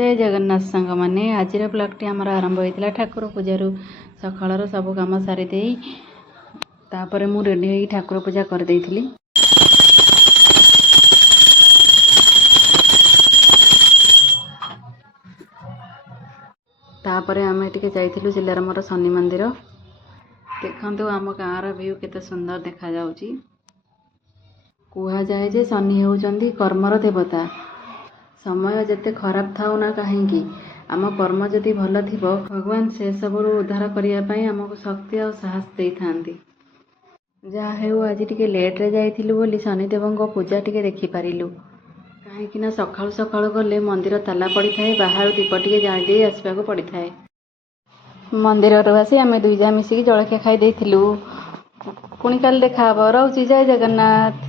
जय जगन्नाथ सांग मैंने आज ब्लॉगटी आमर आरंभ होता ठाकुर पूजार सकाल सब कम सारीदे तापर मु रेडी हो ठाकुर पूजा करदे तापर आम टे जाइलु जिलार मोर शनि मंदिर देखु आम गाँव व्यू केते सुंदर देखा जाउची। कुहा जाए जे शनि होउचंदी कर्मर देवता। समय जेते खराब थाउ ना कहीं आम कर्म जदि भल थी भगवान से सब उद्धार करने आमको शक्ति और साहस दे था। जहाँ हेउ आज टिके लेट्रे जाइलु बोली शनिदेव पूजा टिके देखिपारू कहीं सकाळु सकाळु गले मंदिर ताला पड़ी थाए बाहर दीप टिके जाई दे आसवाक पड़ी थाए। मंदिर आसी आम दुईजा मिसिकी जलखिया खाई देइथिलु। पुणी काली देखा रोची जय जगन्नाथ।